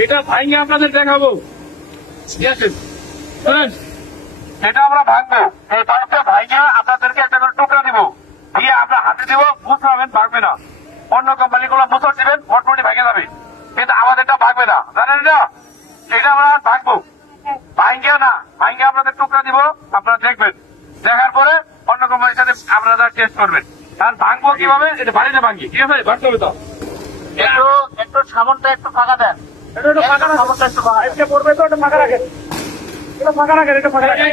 এটা ভাঙে আপনাদের দেখাবো। ঠিক আছে, শুনেন, এটা আমরা ভাঙবো। এই পাইপটা ভাঙে আপনাদেরকে একটা করে টুকরা দিব, দিয়ে আমরা হাতে দিব, মুছাবেন, ভাঙবে না। অন্য কোম্পানিগুলো মুছর দিবেন, মোটামুটি ভাঙে যাবে, কিন্তু আমাদেরটা ভাঙবে না, জানেন না? এটা আমরা ভাঙবো, ভাঙে না, ভাঙে আপনাদের টুকরা দিব, আপনারা দেখবেন, দেখার পরে অন্য কোম্পানির সাথে আপনারা টেস্ট করবেন। আর ভাঙবো কিভাবে, এটা বাড়িতে ভাঙি, ঠিক আছে? ভাঙতে হবে তো একটু সামনটা একটু ফাঁকা দেন, এটা একটু ফাঁকা রাখেন, একটু ফাঁকা পড়বে তো, এটা ফাঁকা রাখেন, এটা ফাঁকা রাখেন, এটা ফাঁকা রাখেন।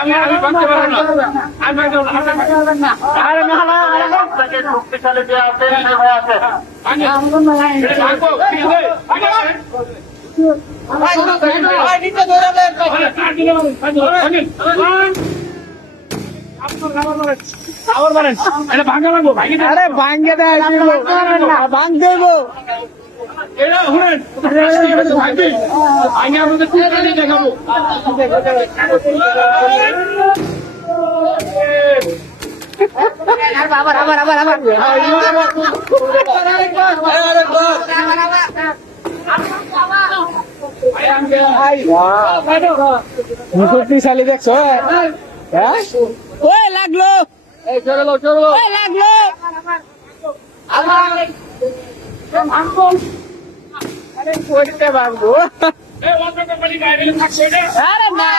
আমি ভাঙতে পারবো না, আমি ভাঙতে পারবো না। আরে না না, শক্তিশালী যে আছে সে ভাই আছে, ভাঙবো, ঠিক আছে? ভাঙা লাগবো, আরে ভাঙ্গে দেয়, ভাঙতে দেবো। দেখাবো আবার আবার আবার আবার শক্তিশালী দেখছো? ওই লাগলো, লাগলো, করতে পারবো। আরে না,